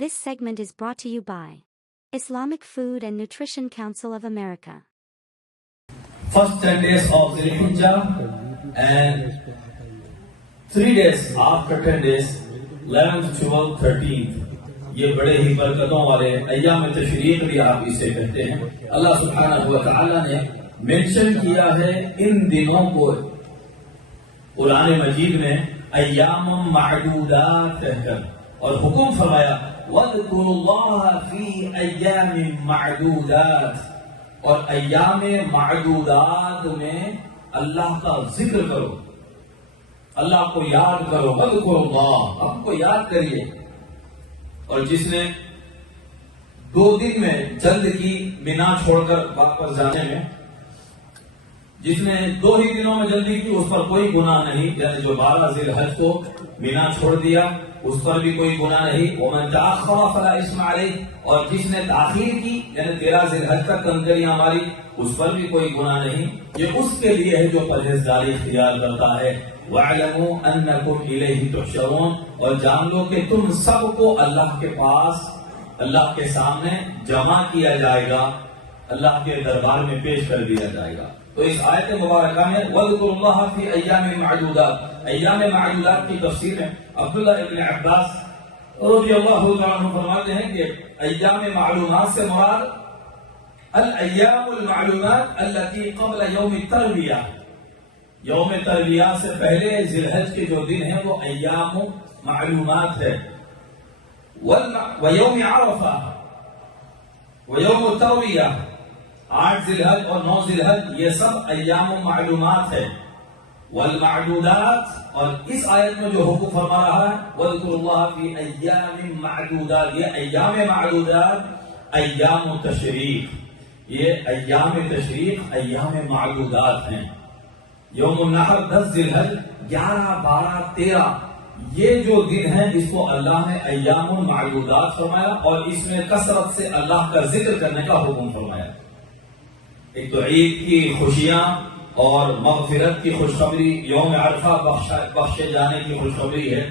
This segment is brought to you by Islamic Food and Nutrition Council of America. First 10 days of Dhul Hijjah and 3 days after 10 days, 11th, 12th, 13th. یہ بڑے ہی برکتوں والے ایام تشریق بھی آپ اسے کہتے ہیں. اللہ سبحانہ و تعالی نے منشن کیا ہے ان دنوں کو قرآن مجید میں ایام معدودات کہہ کر، اور حکم فرمایا وَاذْكُرُوا اللَّهَ فِي أَيَّامٍ مَعْدُودَاتٍ، اور ایام معدودات میں اللہ کا ذکر کرو، اللہ کو یاد کرو. وَاذْكُرُوا اللَّهَ، آپ کو یاد کریے. اور جس نے 2 دن میں جلد کی مینا چھوڑ کر واپس جانے میں، جس نے 2 ہی دنوں میں جلدی کی اس پر کوئی گناہ نہیں. یعنی جو 12 ذی الحج کو مینا چھوڑ دیا اس پر بھی کوئی گناہ نہیں. وَمَن تَأَخَّرَ فَلَا إِثْمَ عَلَيْهِ، اور جس نے تاخیر کی یعنی 13 ذی الحج تک کنکریاں ماری اس پر بھی کوئی گناہ نہیں. یہ اس کے لیے ہے جو پرہیزگاری اختیار کرتا ہے. وَاعْلَمُوا أَنَّكُمْ إِلَيْهِ تُحْشَرُونَ، اور جان لو کہ تم سب کو اللہ کے پاس، اللہ کے سامنے جمع کیا جائے گا، اللہ کے دربار میں پیش کر دیا جائے گا. تو اس آیت مبارکہ میں وَاذْكُرُوا اللَّهَ فِي أَيَّامٍ مَعْدُودَاتٍ، ایام معدودات کی تفسیر میں عبداللہ ابن عباس رضی اللہ عنہ فرماتے ہیں کہ ایام معلومات سے مراد الایام المعلومات التي قبل یوم الترویہ، یوم ترویہ سے پہلے ذی الحج کے جو دن ہیں وہ ایام معلومات ہے. ویوم عرفہ ویوم الترویہ، 8 ذی الحج اور 9 ذی الحج، یہ سب ایام معلومات ہے. والمعدودات، اور اس آیت میں جو حکم فرما رہا ہے وَاذْكُرُوا اللَّهَ فِي أَيَّامٍ مَعْدُودَاتٍ، یہ ایام معدودات ایام تشریق، یہ ایام تشریق ایام معدودات ہیں. یوم النحر 10 ذی الحج، 11، 12، 13 یہ جو دن ہیں اس کو اللہ نے ایام المعدودات فرمایا، اور اس میں کثرت سے اللہ کا ذکر کرنے کا حکم فرمایا. ایک تو عید کی خوشیاں اور مغفرت کی خوشخبری، یوم عرفہ بخشے جانے کی خوشخبری ہے.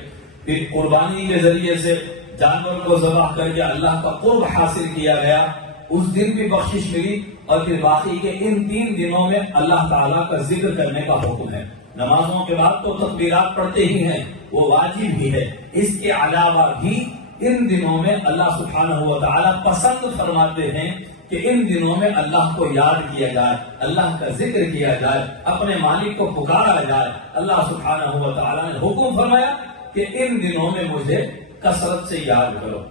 پھر قربانی کے ذریعے سے جانور کو ذبح کر کے اللہ کا قرب حاصل کیا گیا، اس دن بھی بخشش ملی. اور پھر باقی کے ان 3 دنوں میں اللہ تعالیٰ کا ذکر کرنے کا حکم ہے. نمازوں کے بعد تو تکبیرات پڑھتے ہی ہیں، وہ واجب بھی ہے. اس کے علاوہ بھی ان دنوں میں اللہ سبحانہ و تعالیٰ پسند فرماتے ہیں کہ ان دنوں میں اللہ کو یاد کیا جائے، اللہ کا ذکر کیا جائے، اپنے مالک کو پکارا جائے. اللہ سبحانہ و تعالیٰ نے حکم فرمایا کہ ان دنوں میں مجھے کثرت سے یاد کرو.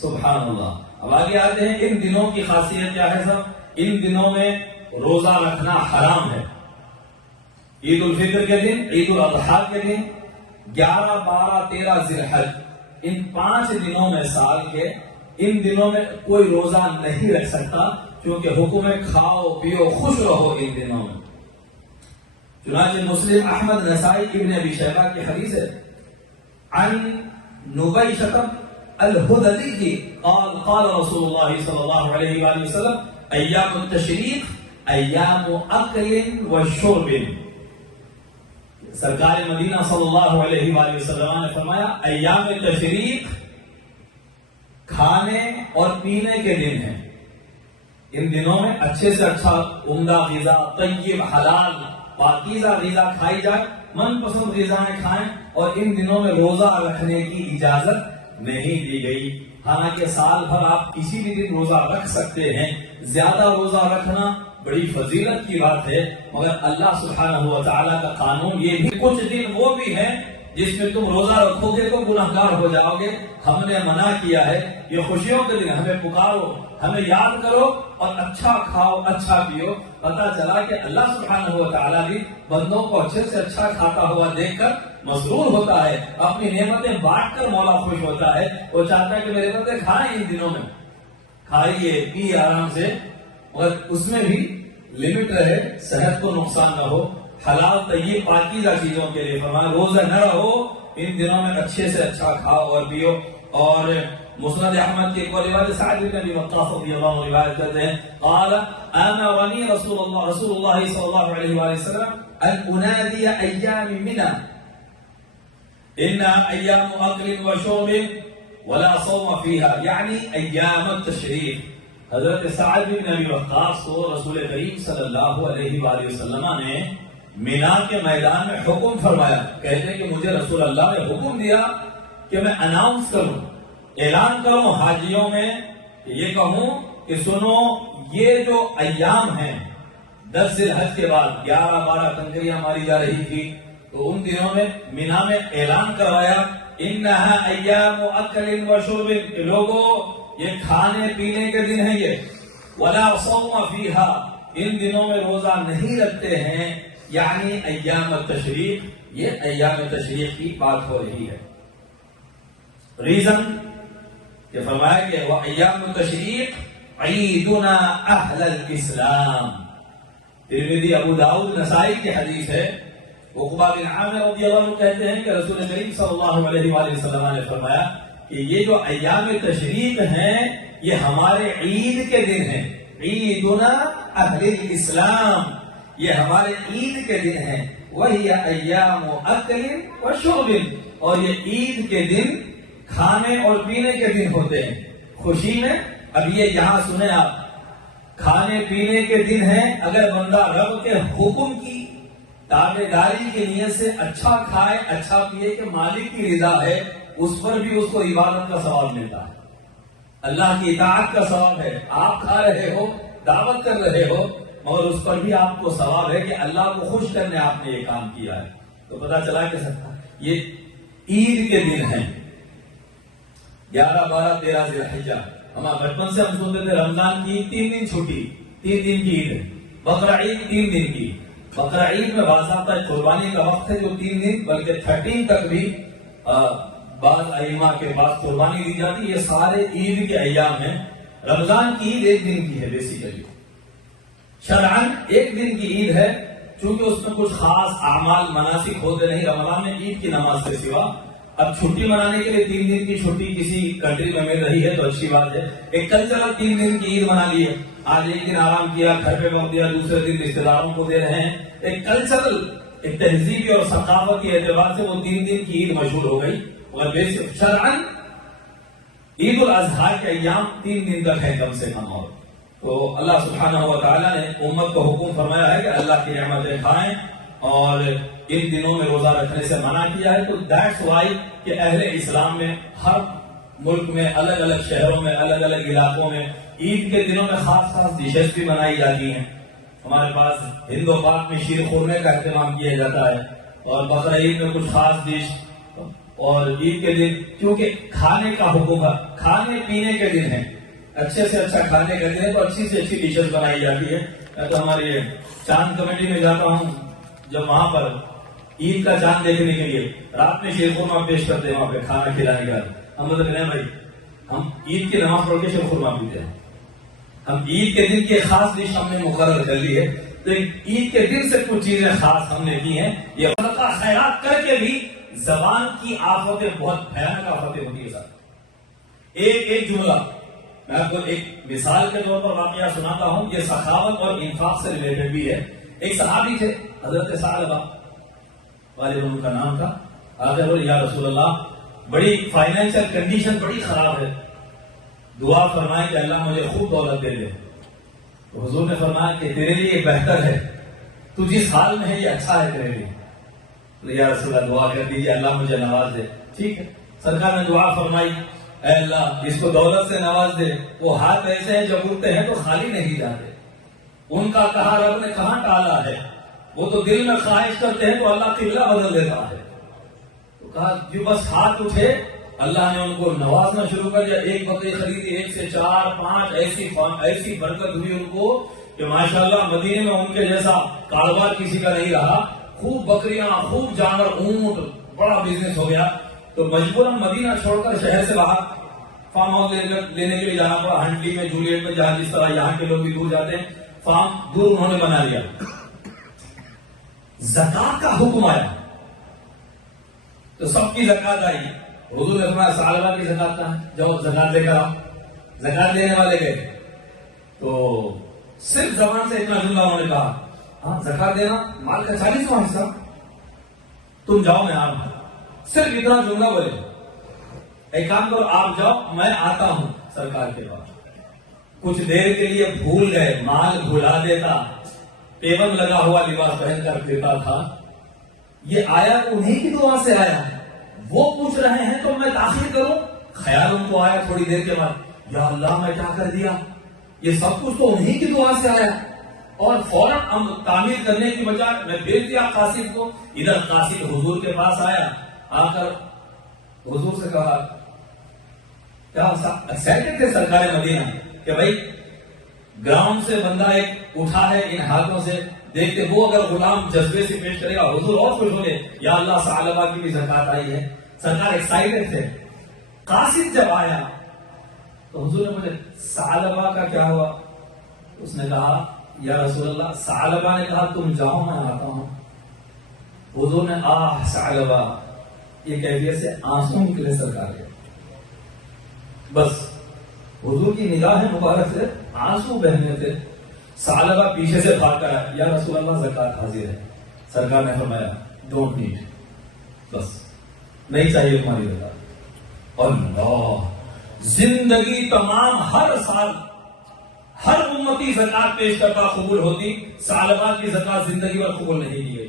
سبحان اللہ. اب آگے آتے ہیں ان دنوں کی خاصیت کیا ہے. سب ان دنوں میں روزہ رکھنا حرام ہے. عید الفطر کے دن، عید الاضحیٰ کے دن، 11، 12، 13 ذی الحج، ان 5 دنوں میں سال کے ان دنوں میں کوئی روزہ نہیں رکھ سکتا، کیونکہ حکم ہے کھاؤ پیو خوش رہو ان دنوں میں. چنانچہ مسلم، احمد، نسائی، ابن ابی شیبہ کی حدیث ہے عن نبیشۃ الہذلی قال قال رسول اللہ صلی اللہ علیہ وآلہ وسلم ایام التشریق ایام اکل و شرب. سرکار مدینہ صلی اللہ علیہ وآلہ وسلم نے فرمایا ایام تشریق کھانے اور پینے کے دن ہیں. ان دنوں میں اچھے سے اچھا عمدہ غذا، طیب، حلال، پاکیزہ غذا کھائی جائے، من پسند غذائیں کھائیں. اور ان دنوں میں روزہ رکھنے کی اجازت نہیں دی گئی. حالانکہ سال بھر آپ کسی بھی دن روزہ رکھ سکتے ہیں. زیادہ روزہ رکھنا بڑی فضیلت کی بات ہے، مگر اللہ سبحانہ و تعالیٰ کا قانون یہ بھی کچھ دن وہ بھی ہیں جس میں تم روزہ رکھو گے تو گناہگار ہو جاؤ گے. ہم نے منع کیا ہے. یہ خوشیوں کے دن ہمیں پکارو، ہمیں یاد کرو اور اچھا کھاؤ، اچھا پیو. پتا چلا کہ اللہ سبحانہ و تعالیٰ بھی بندوں کو اچھے سے اچھا کھاتا ہوا دیکھ کر مسرور ہوتا ہے، اپنی نعمتیں بانٹ کر مولا خوش ہوتا ہے. وہ چاہتا ہے کہ میرے بندے کھائیں ان دنوں میں، کھائیے پیے آرام سے، اور اس میں بھی لمٹ رہے، صحت کو نقصان نہ ہو. حلال طیب پاکیزہ چیزوں کے لیے فرمایا روزہ نہ رہو ان دنوں میں، اچھے سے اچھا کھاؤ اور پیو. اور مسند احمد کی ایک روایت سعد بن ابی وقاص رضی اللہ عنہ روایت کرتے ہیں قال امرنی رسول اللہ صلی اللہ علیہ وآلہ وسلم ان انادی ایام منى انها ایام اکل و شرب ولا صوم فيها، یعنی ایام التشریق۔ حضرت سعد بن ابی وقاص کو رسول کریم صلی اللہ علیہ وآلہ وسلم نے مینا کے میدان میں حکم فرمایا، کہتے ہیں کہ مجھے رسول اللہ نے حکم دیا کہ میں اناؤنس کروں، اعلان کروں حاجیوں میں، یہ کہوں کہ سنو یہ جو ایام ہیں 10 ذی الحج کے بعد 11-12 کنکریاں ماری جا رہی تھی، تو ان دنوں میں مینا میں اعلان کروایا انہا ایام اکل و شرب، کہ لوگوں یہ کھانے پینے کے دن ہیں، یہ ولا صوم فیہا، ان دنوں میں روزہ نہیں رکھتے ہیں، یعنی ایام التشریق، یہ ایام تشریق کی بات ہو رہی ہے۔ ریزن کہ فرمایا کہ وہ ایام التشریق عیدنا اہل الاسلام۔ ترمذی، ابو داؤد، نسائی کی حدیث ہے۔ عقبہ بن عامر رضی اللہ عنہ کہتے ہیں کہ رسول کریم صلی اللہ علیہ وآلہ وسلم نے فرمایا کہ یہ جو ایام تشریق ہیں یہ ہمارے عید کے دن ہیں، عیدنا اہل الاسلام، یہ ہمارے عید کے دن ہیں۔ وہی ایام اکل و شرب، اور یہ عید کے دن کھانے اور پینے کے دن ہوتے ہیں، خوشی میں۔ اب یہ یہاں سنیں آپ، کھانے پینے کے دن ہیں، اگر بندہ رب کے حکم کی تابعداری کی نیت سے اچھا کھائے اچھا پیے کہ مالک کی رضا ہے، اس پر بھی اس کو عبادت کا ثواب ملتا ہے، اللہ کی اطاعت کا ثواب ہے۔ آپ کھا رہے ہو، دعوت کر رہے ہو، مگر اس پر بھی آپ کو ثواب ہے کہ اللہ کو خوش کرنے آپ نے یہ کام کیا ہے۔ تو پتا چلا کہ یہ عید کے دن ہیں، 11، 12، 13 ذی الحجہ۔ ہمارا بچپن سے ہم سنتے تھے رمضان کی 3 دن چھٹی، 3 دن کی عید ہے، بقرہ عید 3 دن کی۔ بقرہ عید میں باضابطہ قربانی کا وقت ہے جو 3 دن بلکہ 13 تک بھی بعض ائمہ کے پاس قربانی دی جاتی ہے۔ یہ سارے عید کے ایام ہیں۔ رمضان کی عید 1 دن کی ہے بیسیکلی، شرعاً 1 دن کی عید ہے، چونکہ اس میں کچھ خاص اعمال مناسک ہوتے نہیں رمضان میں عید کی نماز کے سوا۔ اب چھٹی منانے کے لیے 3 دن کی چھٹی کسی کنٹری میں مل رہی ہے تو اچھی بات ہے۔ ایک کلچرل 3 دن کی عید منا لی ہے، آج 1 دن آرام کیا، گھر پہ وقت دیا، دوسرے دن رشتے داروں کو دے رہے ہیں۔ ایک کلچرل، ایک تہذیبی اور ثقافتی اعتبار سے وہ 3 دن کی عید مشہور ہو گئی، اور بیسک شرعاً عید الاضحیٰ کے ایام 3 دن تک ہے کم سے کم۔ اور تو اللہ سبحانہ و تعالیٰ نے امت کو حکم فرمایا ہے کہ اللہ کی نعمتیں کھائیں، اور ان دنوں میں روزہ رکھنے سے منع کیا ہے۔ تو دیٹس وائی کہ اہل اسلام میں ہر ملک میں الگ الگ شہروں میں الگ الگ علاقوں میں عید کے دنوں میں خاص خاص ڈشز بھی بنائی جاتی ہیں۔ ہمارے پاس ہند و پاک میں شیر خورمے کا اہتمام کیا جاتا ہے، اور بقرہ عید میں کچھ خاص ڈش، اور عید کے دن کیونکہ کھانے کا حکم ہے، کھانے پینے کے دن ہے، اچھے سے اچھا کھانے کے دن ہے، تو اچھی سے اچھی ڈشز بنائی جاتی ہے۔ میں تو ہماری چاند کمیٹی میں جاتا ہوں، جب وہاں پر عید کا چاند دیکھنے کے لیے رات میں شیر خورما پیش کرتے ہیں، وہاں پہ کھانا کھلانے کا ہم مطلب نہیں بھائی، ہم عید کی نماز پڑھ کے شیر خورما پیتے ہیں، ہم عید کے دن کی خاص ڈش ہم نے مقرر کر لی ہے، تو عید کے دن سے کچھ چیزیں خاص ہم نے کی ہیں۔ یہ صدقہ خیرات کر کے بھی زبان کی آفتیں بہت بھیانک آفتیں ہوتی ہے سر۔ ایک جملہ میں آپ کو ایک مثال کے طور پر واقعہ سناتا ہوں، یہ سخاوت اور انفاق سے ریلیٹڈ بھی ہے۔ ایک صحابی تھے حضرت ثعلبہ، والد ان کا نام تھا، آگے بولے یا رسول اللہ بڑی فائنینشیل کنڈیشن بڑی خراب ہے، دعا فرمائے کہ اللہ مجھے خوب دولت دے دے۔ تو حضور نے فرمایا کہ تیرے لیے یہ بہتر ہے، تو جس حال میں ہے یہ اچھا ہے تیرے لیے، تو یا رسول اللہ دعا کر دیجیے اللہ مجھے نواز دے۔ ٹھیک ہے، سرکار نے دعا فرمائی، اے اللہ اس کو دولت سے نواز دے۔ وہ ہاتھ ایسے ہیں جب اٹھتے ہیں تو خالی نہیں جاتے، ان کا کہا رب نے کہاں ٹالا ہے، وہ تو دل میں خواہش کرتے ہیں تو اللہ قبلہ بدل دیتا ہے۔ تو کہا جو بس ہاتھ اٹھے اللہ نے ان کو نوازنا شروع کر دیا، 1 بکری خریدی، 1 سے 4، 5، ایسی برکت ہوئی ان کو کہ ماشاءاللہ مدینے میں ان کے جیسا کاروبار کسی کا نہیں رہا، خوب بکریاں، خوب جانور، اونٹ، بڑا بزنس ہو گیا۔ تو مجبوراً مدینہ چھوڑ کر شہر سے باہر فارم ہاؤس لینے کے لیے جانا پڑا، ہنٹلی میں، جولیٹ میں، جہاں جس طرح یہاں کے لوگ بھی دور جاتے ہیں، فارم دور انہوں نے بنا لیا۔ زکات کا حکم آیا تو سب کی زکات آئی، حضور نے فرمایا ثعلبہ کی زکات کا ہے، جب زکات لے کر آؤ، زکات لینے والے گئے تو صرف زبان سے اتنا جملہ انہوں نے کہا، ہاں زکات دینا مال کا 40واں حصہ، تم جاؤ میں آؤں۔ صرف اتنا جملہ بولے, ایک کام کرو آپ جاؤ میں آتا ہوں سرکار کے پاس. کچھ دیر کے لیے بھول گئے, مال بھلا دیتا, پیون لگا ہوا لباس پہن کر پھرتا تھا. یہ آیا انہیں کی دعا سے آیا, وہ پوچھ رہے ہیں تو میں تاخیر کروں. خیال ان کو آیا تھوڑی دیر کے بعد, یا اللہ میں کیا کر دیا, یہ سب کچھ تو انہیں کی دعا سے آیا. اور فوراً تعمیر کرنے کی بجائے میں بھیج دیا قاصد کو. ادھر قاصد حضور کے پاس آیا, آ کر حضور سے کہا, کیا ایکسائٹڈ تھے سرکار مدینہ کہ بھائی گراؤنڈ سے بندہ ایک اٹھا ہے ان ہاتھوں سے, دیکھتے وہ اگر غلام جذبے سے پیش کرے گا حضور اور خوش ہو گئے, یا اللہ ثعلبہ کی بھی زکات آئی ہے. سرکار ایکسائٹڈ تھے. قاصد جب آیا تو حضور نے پوچھا ثعلبہ کا کیا ہوا. اس نے کہا یا رسول اللہ ثعلبہ نے کہا تم جاؤ میں آتا ہوں. حضور نے ثعلبہ, یہ کیفیت سے آنسو نکلے سرکار کے. بس حضور کی نگاہ مبارک سے آنسو بہنے تھے. ثعلبہ پیچھے سے بھاگ کر آیا, یا رسول اللہ زکات حاضر ہے. سرکار نے فرمایا ڈونٹ نیڈ, بس نہیں چاہیے تمہاری زکات. اللہ, زندگی تمام ہر سال ہر امتی زکات پیش کرتا قبول ہوتی, ثعلبہ کی زکات زندگی پر قبول نہیں کی گئی.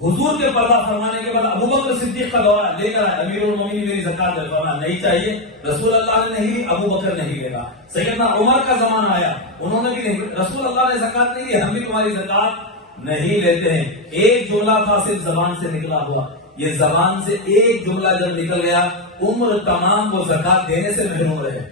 حضور کے پردہ فرمانے کے بعد ابو بکر صدیق کا دورہ لے کر آئے, امیر المومنین میری زکات دے, فرمایا نہیں چاہیے. رسول اللہ نے نہیں, ابو بکر نہیں لیگا. سیدنا عمر کا زمانہ آیا, انہوں نے بھی نہیں, رسول اللہ نے زکات نہیں لی, ہم بھی تمہاری زکات نہیں لیتے ہیں. ایک جملہ تھا صرف زبان سے نکلا ہوا, یہ زبان سے ایک جملہ جب نکل گیا عمر تمام وہ زکات دینے سے محروم رہے.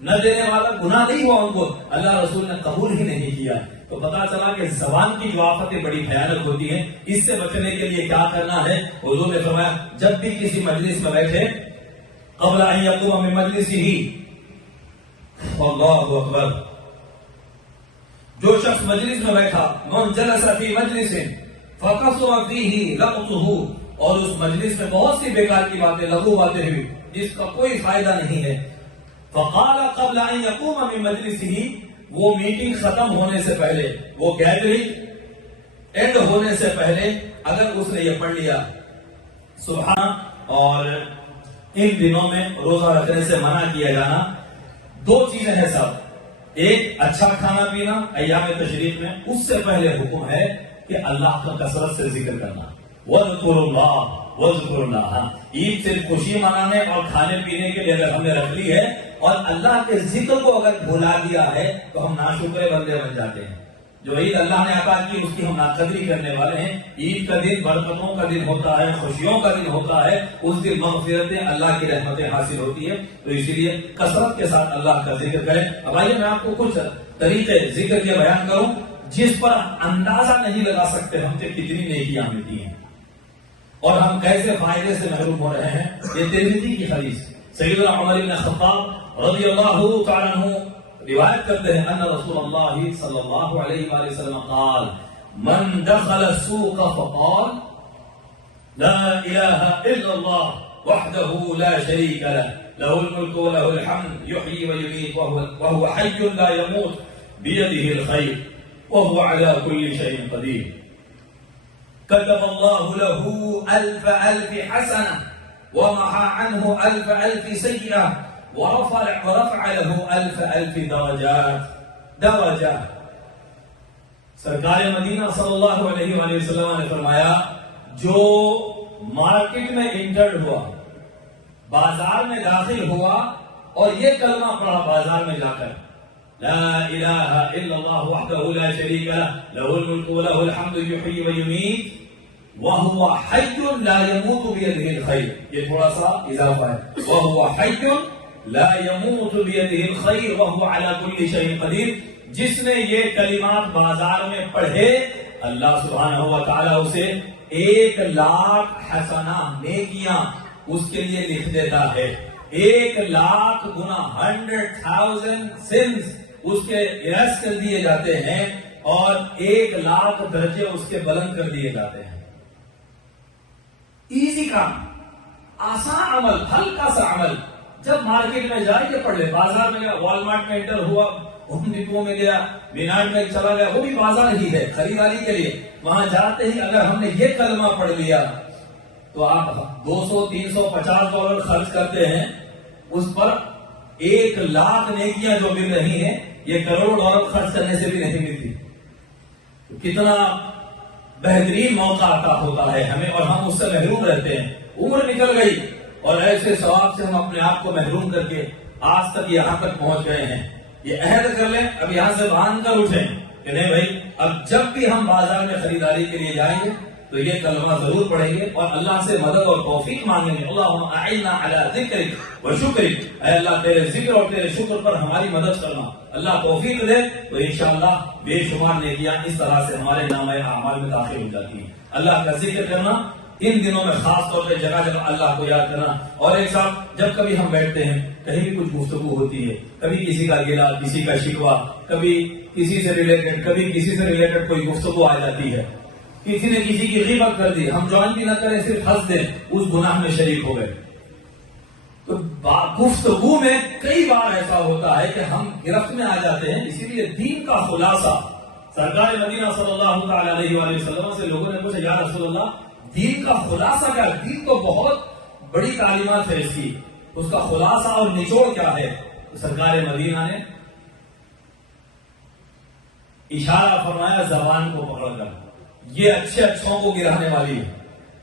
نہ دینے والا گناہ نہیں ہوا ان کو, اللہ رسول نے قبول ہی نہیں کیا. تو پتا چلا کہ زبان کی جو آفتیں بڑی بھیانک ہوتی ہیں, اس سے بچنے کے لیے کیا کرنا ہے. حضور نے فرمایا جب بھی کسی مجلس میں بیٹھے, قبل ان یقوم من مجلسہ, اللہ اکبر, جو شخص مجلس میں بیٹھا, من جلس فی مجلس فقصر فیہ لغطہ, اور اس مجلس میں بہت سی بیکار کی باتیں, لغو باتیں ہوئی جس کا کوئی فائدہ نہیں ہے. فقال قبل ان يقوم من مجلسه, وہ میٹنگ ختم ہونے سے پہلے, وہ گیدرنگ اینڈ ہونے سے پہلے اگر اس نے یہ پڑھ لیا سبحان. اور ان دنوں میں روزہ رکھنے سے منع کیا جانا, دو چیزیں ہیں صاحب. ایک اچھا کھانا پینا ایام تشریق میں, اس سے پہلے حکم ہے کہ اللہ کا کثرت سے ذکر کرنا. وَاذْكُرُوا اللَّهَ وَاذْكُرُوا اللَّهَ, عید صرف خوشی منانے اور کھانے پینے کے لیے اگر ہم نے رکھ لی ہے, اور اللہ کے ذکر کو اگر بھلا دیا ہے تو ہم ناشکرے بندے بن جاتے ہیں. جو عید اللہ نے عطا کی اس کی ہم ناقدری کرنے والے ہیں. عید کا دن برکتوں کا دن ہوتا ہے, خوشیوں کا دن ہوتا ہے, اس دن مغفرتیں, اللہ کی رحمتیں حاصل ہوتی ہے. تو اسی لیے کثرت کے ساتھ اللہ کا ذکر کریں. اب آئیے میں آپ کو کچھ طریقے ذکر کے بیان کروں جس پر اندازہ نہیں لگا سکتے ہم سے کتنی نیکیاں ملتی ہیں اور ہم کیسے فائدے سے محروم ہو رہے ہیں. یہ ترمذی کی حدیث, سیدنا عمر بن خطاب رضی اللہ تعالی عنہ روایت کرتے ہیں ان رسول اللہ صلی اللہ علیہ وآلہ وسلم قال من دخل السوق فقال لا الہ الا اللہ وحده لا شریک له له الملك وله الحمد يحيي ويميت وهو حي لا يموت بيده الخير وهو على كل شيء قدير كتب الله له ألف حسنة ومحى عنه ألف سيئة ورفع له ألف درجات. سرکار مدینہ صلی اللہ علیہ وآلہ وسلم نے فرمایا جو مارکیٹ میں انٹرڈ ہوا, بازار میں داخل ہوا اور یہ کلمہ پڑھا بازار میں جا کر, لا الہ الا اللہ وحدہ لا شریک لہ لہ الملک ولہ الحمد یحیی ویمیت وَهُوَ حَيٌّ لَا يَمُوتُ بِيَدِهِ الْخَيْرُ, یہ تھوڑا سا اضافہ ہے. وَهُوَ حَيٌّ لَا يَمُوتُ بِيَدِهِ الْخَيْرُ وَهُوَ عَلَى كُلِّ شَيْءٍ قَدِيرٌ. جس نے یہ کلمات بازار میں پڑھے, اللہ سبحانہ و تعالیٰ اسے 1,00,000 حسنہ نیکیاں اس کے لیے لکھ دیتا ہے. 1,00,000 گناہ 100,000 sins اس کے ارس کر دیے جاتے ہیں اور 1,00,000 درجے اس کے بلند کر دیے جاتے ہیں. ایزی کام, آسان عمل, ہلکا سا عمل. جب مارکیٹ میں جائے یہ پڑھ لے, بازار میں گیا, والمارٹ میں انٹر ہوا, ہوم ڈپو میں گیا, وینارڈ میں چلا گیا, وہ بھی بازار ہی ہے خریداری کے لیے. وہاں جاتے ہی اگر ہم نے یہ کلمہ پڑھ لیا تو آپ $200, $300, $50 خرچ کرتے ہیں، اس پر 1,00,000 نیکیاں جو مل رہی ہیں یہ $1,00,00,000 خرچ کرنے سے بھی نہیں ملتی. کتنا بہترین موقع عطا ہوتا ہے ہمیں اور ہم اس سے محروم رہتے ہیں. عمر نکل گئی اور ایسے ثواب سے ہم اپنے آپ کو محروم کر کے آج تک یہاں تک پہنچ گئے ہیں. یہ عہد کر لیں، اب یہاں سے باندھ کر اٹھیں کہ نہیں بھائی، اب جب بھی ہم بازار میں خریداری کے لیے جائیں گے تو یہ کلمہ ضرور پڑھیں گے اور اللہ سے مدد اور توفیق مانگیں گے. اللہم اعنا علی ذکرک و شکرک، اے اللہ تیرے ذکر اور تیرے شکر پر ہماری مدد کرنا. اللہ توفیق دے تو انشاءاللہ بے شمار نیکیاں اس طرح سے ہمارے نامہ اعمال میں داخل ہو جاتی ہیں. اللہ کا ذکر کرنا ان دنوں میں خاص طور پہ جگہ جگہ اللہ کو یاد کرنا. اور ایک ساتھ جب کبھی ہم بیٹھتے ہیں، کہیں بھی کچھ گفتگو ہوتی ہے، کبھی کسی کا گلہ، کسی کا شکوہ، کبھی کسی سے ریلیٹڈ، کبھی کسی سے ریلیٹڈ کوئی گفتگو آ جاتی ہے، کسی نے کسی کی غیبت کر دی، ہم جوائن بھی نہ کریں، صرف ہنس دیں، اس گناہ میں شریک ہو گئے. تو گفتگو میں کئی بار ایسا ہوتا ہے کہ ہم گرفت میں آ جاتے ہیں. اسی لیے دین کا خلاصہ سرکار مدینہ صلی اللہ تعالی علیہ وآلہ وسلم سے لوگوں نے پوچھا، یا رسول اللہ دین کا خلاصہ کیا؟ دین تو بہت بڑی تعلیمات ہے اس کی، اس کا خلاصہ اور نچوڑ کیا ہے؟ تو سرکار مدینہ نے اشارہ فرمایا زبان کو پکڑ کر. یہ اچھے اچھوں کو گرانے والی ہے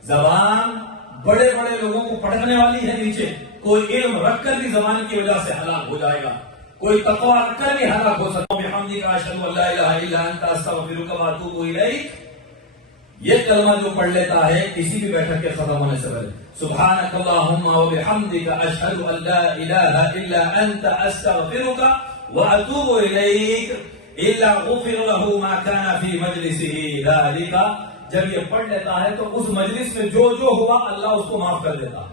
زبان، بڑے بڑے لوگوں کو پٹکنے والی ہے نیچے. کوئی علم رکھ کر بھی زبان کی وجہ سے ہلاک ہو جائے گا، کوئی تقویٰ رکھ کر بھی ہلاک ہو سکتا. بحمدک اشہد ان لا الہ الا انت استغفرک واتوب الیک، یہ کلمہ جو پڑھ لیتا ہے کسی بھی بیٹھک کے ختم ہونے سے پہلے، سبحانک اللہم وبحمدک اشہد ان لا الہ الا انت استغفرک واتوب الیک الا غفر له ما كان في مجلسه ذلك. جب یہ پڑھ لیتا ہے تو اس مجلس میں جو جو ہوا اللہ اس کو معاف کر دیتا.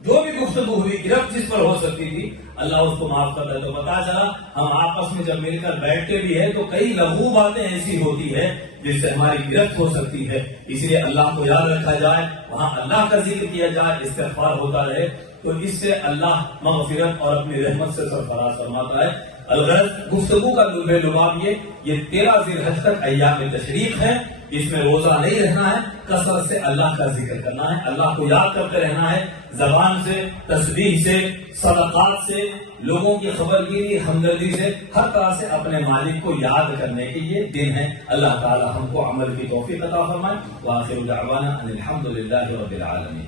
جو بھی گفتگو ہوئی، گرفت جس پر ہو سکتی تھی، اللہ اس کو معاف کر دیتا. تو پتا چلا ہم آپس میں جب مل کر بیٹھتے بھی ہیں تو کئی لغو باتیں ایسی ہوتی ہے جس سے ہماری گرفت ہو سکتی ہے. اس لیے اللہ کو یاد رکھا جائے، وہاں اللہ کا ذکر کیا جائے، استغفار ہوتا رہے، تو اس سے اللہ مغفرت اور اپنی رحمت سے سرفراز فرماتا ہے. الغرض گفتگو کا لباب یہ 13 ذی الحج تک ایام تشریق ہے. اس میں روزہ نہیں رہنا ہے، کثرت سے اللہ کا ذکر کرنا ہے، اللہ کو یاد کرتے رہنا ہے، زبان سے، تسبیح سے، صدقات سے، لوگوں کی خبر گیری، ہمدردی سے، ہر طرح سے اپنے مالک کو یاد کرنے کے یہ دن ہے. اللہ تعالی ہم کو عمل کی توفیق عطا فرمائے. وآخر دعوانا ان الحمد للہ رب العالمین.